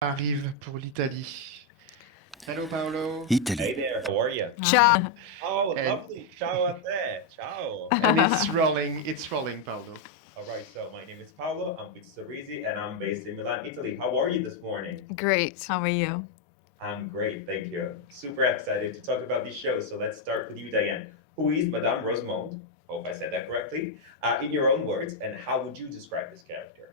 Arrive pour l'Italie. Hello, Paolo. Hey Italy. there, how are you? Ciao. Oh, And lovely. Ciao a te. Ciao. and it's rolling, Paolo. All right, so my name is Paolo. I'm with Sorrisi, and I'm based in Milan, Italy. How are you this morning? Great. How are you? I'm great, thank you. Super excited to talk about this show. So let's start with you, Diane. Who is Madame Rosemonde? Hope I said that correctly. In your own words, and how would you describe this character?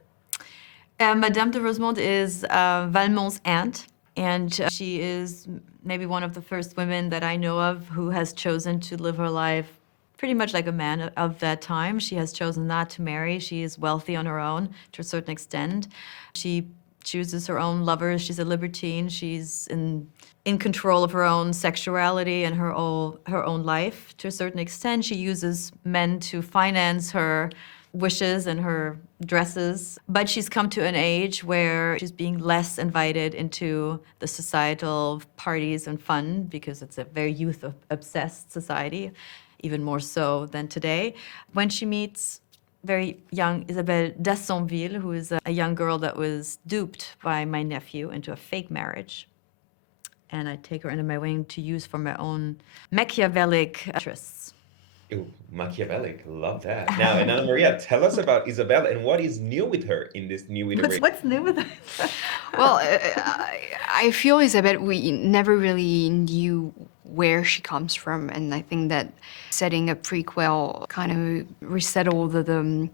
Madame de Rosemonde is Valmont's aunt, and she is maybe one of the first women that I know of who has chosen to live her life pretty much like a man of that time. She has chosen not to marry. She is wealthy on her own to a certain extent. She chooses her own lovers. She's a libertine. She's in control of her own sexuality and her own life to a certain extent. She uses men to finance her wishes and her dresses, but she's come to an age where she's being less invited into the societal parties and fun because it's a very youth-obsessed society, even more so than today. When she meets very young Isabelle d'Assonville, who is a young girl that was duped by my nephew into a fake marriage, and I take her under my wing to use for my own Machiavellic interests. Ooh, Machiavellic, love that. Now, and Anamaria, tell us about Isabelle and what is new with her in this new iteration. What's new with her? Well, I feel Isabelle, we never really knew where she comes from, and I think that setting a prequel kind of resettled the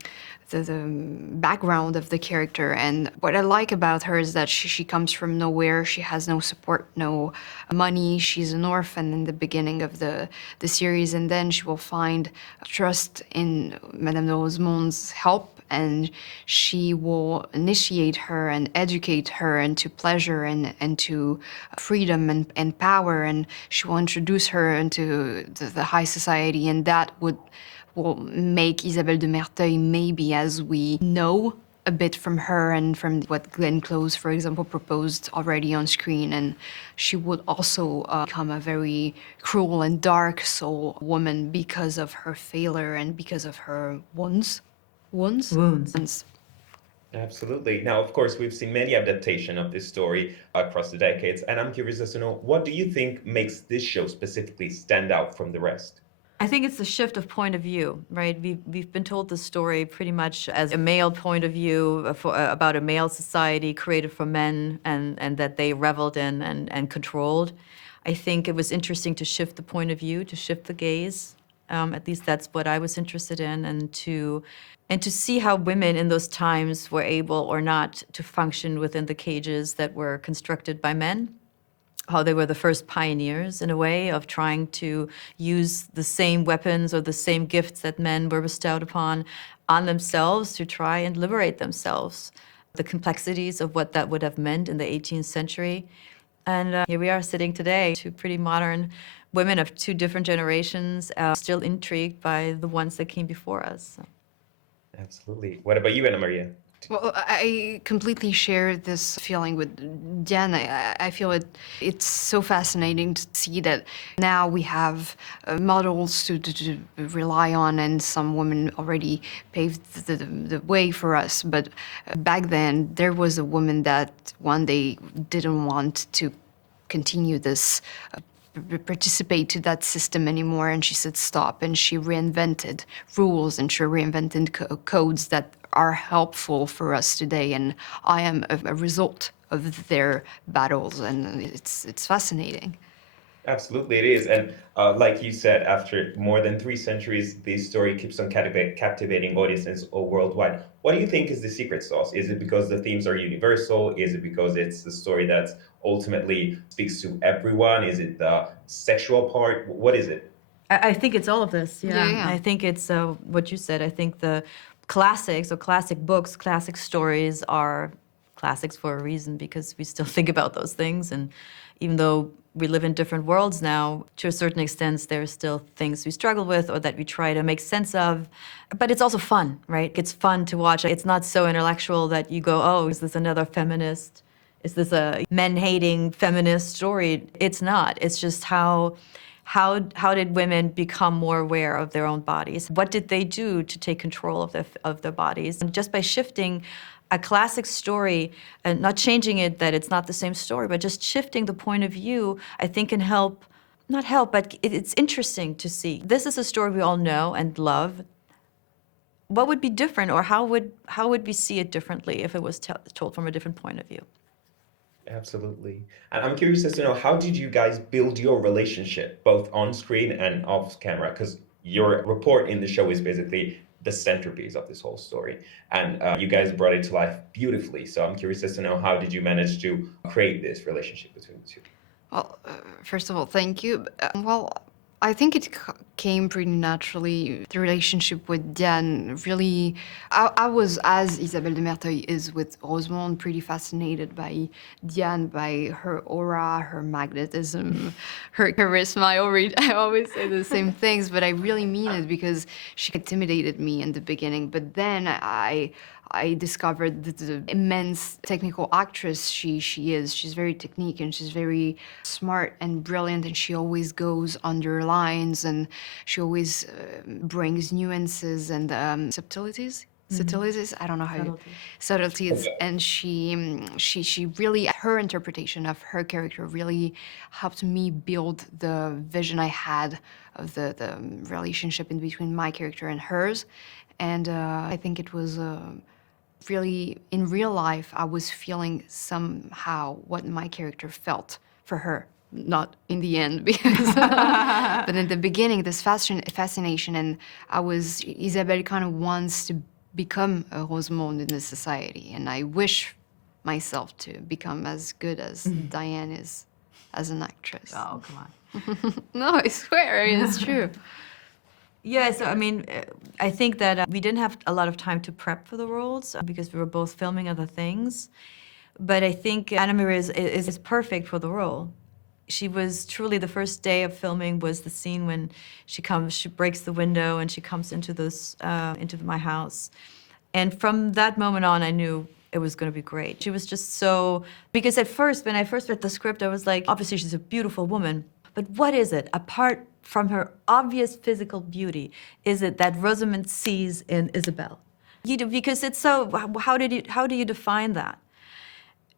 background of the character. And what I like about her is that she comes from nowhere. She has no support, no money. She's an orphan in the beginning of the series, and then she will find trust in Madame de Rosemonde's help, and she will initiate her and educate her into pleasure and to freedom and power, and she will introduce her into the high society, and that will make Isabelle de Merteuil, maybe as we know a bit from her and from what Glenn Close, for example, proposed already on screen. And she would also become a very cruel and dark soul woman because of her failure and because of her wounds. Wounds. Absolutely. Now, of course, we've seen many adaptations of this story across the decades, and I'm curious as to know, what do you think makes this show specifically stand out from the rest? I think it's the shift of point of view, right? We've been told the story pretty much as a male point of view about a male society created for men and that they reveled in and controlled. I think it was interesting to shift the point of view, to shift the gaze. At least that's what I was interested in, and to see how women in those times were able or not to function within the cages that were constructed by men. How they were the first pioneers, in a way, of trying to use the same weapons or the same gifts that men were bestowed upon on themselves to try and liberate themselves. The complexities of what that would have meant in the 18th century. And here we are sitting today, two pretty modern women of two different generations, still intrigued by the ones that came before us. So. Absolutely. What about you, Anamaria? Well, I completely share this feeling with Diane. I feel it's so fascinating to see that now we have models to rely on, and some women already paved the way for us. But back then, there was a woman that one day didn't want to continue this participate to that system anymore, and she said stop, and she reinvented rules, and she reinvented codes that are helpful for us today, and I am a result of their battles, and it's fascinating. Absolutely, it is. And like you said, after more than 3 centuries, this story keeps on captivating audiences all worldwide. What do you think is the secret sauce? Is it because the themes are universal? Is it because it's the story that ultimately speaks to everyone? Is it the sexual part? What is it? I think it's all of this, Yeah. I think it's what you said. I think the classics or classic books, classic stories are classics for a reason, because we still think about those things. And even though we live in different worlds now, to a certain extent, there are still things we struggle with or that we try to make sense of. But it's also fun, right? It's fun to watch. It's not so intellectual that you go, oh, is this another feminist? Is this a men-hating feminist story? It's not. It's just how did women become more aware of their own bodies? What did they do to take control of their bodies? And just by shifting a classic story and not changing it that it's not the same story, but just shifting the point of view, I think can help, not help, but it's interesting to see. This is a story we all know and love. What would be different, or how would we see it differently if it was told from a different point of view? Absolutely. And I'm curious as to know, how did you guys build your relationship, both on screen and off camera? Because your report in the show is basically the centerpiece of this whole story. And you guys brought it to life beautifully. So I'm curious as to know, how did you manage to create this relationship between the two? Well, first of all, thank you. Well, I think it came pretty naturally. The relationship with Diane really, I was, as Isabelle de Merteuil is with Rosemonde, pretty fascinated by Diane, by her aura, her magnetism, her charisma. I always say the same things, but I really mean it, because she intimidated me in the beginning. But then I discovered the immense technical actress she is. She's very technique, and she's very smart and brilliant, and she always goes under lines, and she always brings nuances and subtleties. Subtleties, I don't know how subtleties, and she really, her interpretation of her character really helped me build the vision I had of the relationship in between my character and hers, and I think it was really, in real life, I was feeling somehow what my character felt for her. Not in the end, because but in the beginning, this fascination, and Isabelle kind of wants to become a Rosemonde in this society, and I wish myself to become as good as Diane is as an actress. Oh, come on. No, I swear, it's true. Yeah, so I mean, I think that we didn't have a lot of time to prep for the roles because we were both filming other things. But I think Anamaria is perfect for the role. She was truly, the first day of filming was the scene when she breaks the window and she comes into into my house. And from that moment on, I knew it was going to be great. She was just so, because at first, when I first read the script, I was like, obviously she's a beautiful woman, but what is it, apart from her obvious physical beauty, is it that Rosemonde sees in Isabelle? Because it's so, how do you define that?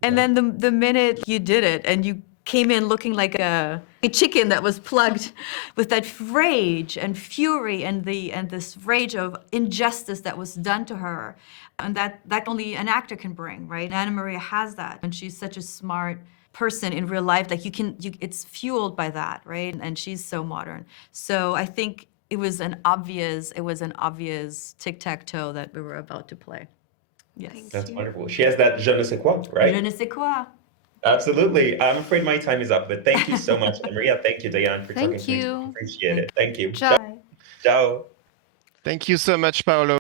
And then the minute you did it and you came in looking like a chicken that was plugged with that rage and fury and this rage of injustice that was done to her, and that only an actor can bring, right? And Anamaria has that, and she's such a smart person in real life. Like it's fueled by that, right? And she's so modern. So I think it was an obvious tic-tac-toe that we were about to play. Yes. That's wonderful. She has that je ne sais quoi, right? Je ne sais quoi. Absolutely. I'm afraid my time is up, but thank you so much, Anamaria. Thank you, Diane, for talking to me. Thank you. Appreciate it. Thank you. Ciao. Ciao. Thank you so much, Paolo.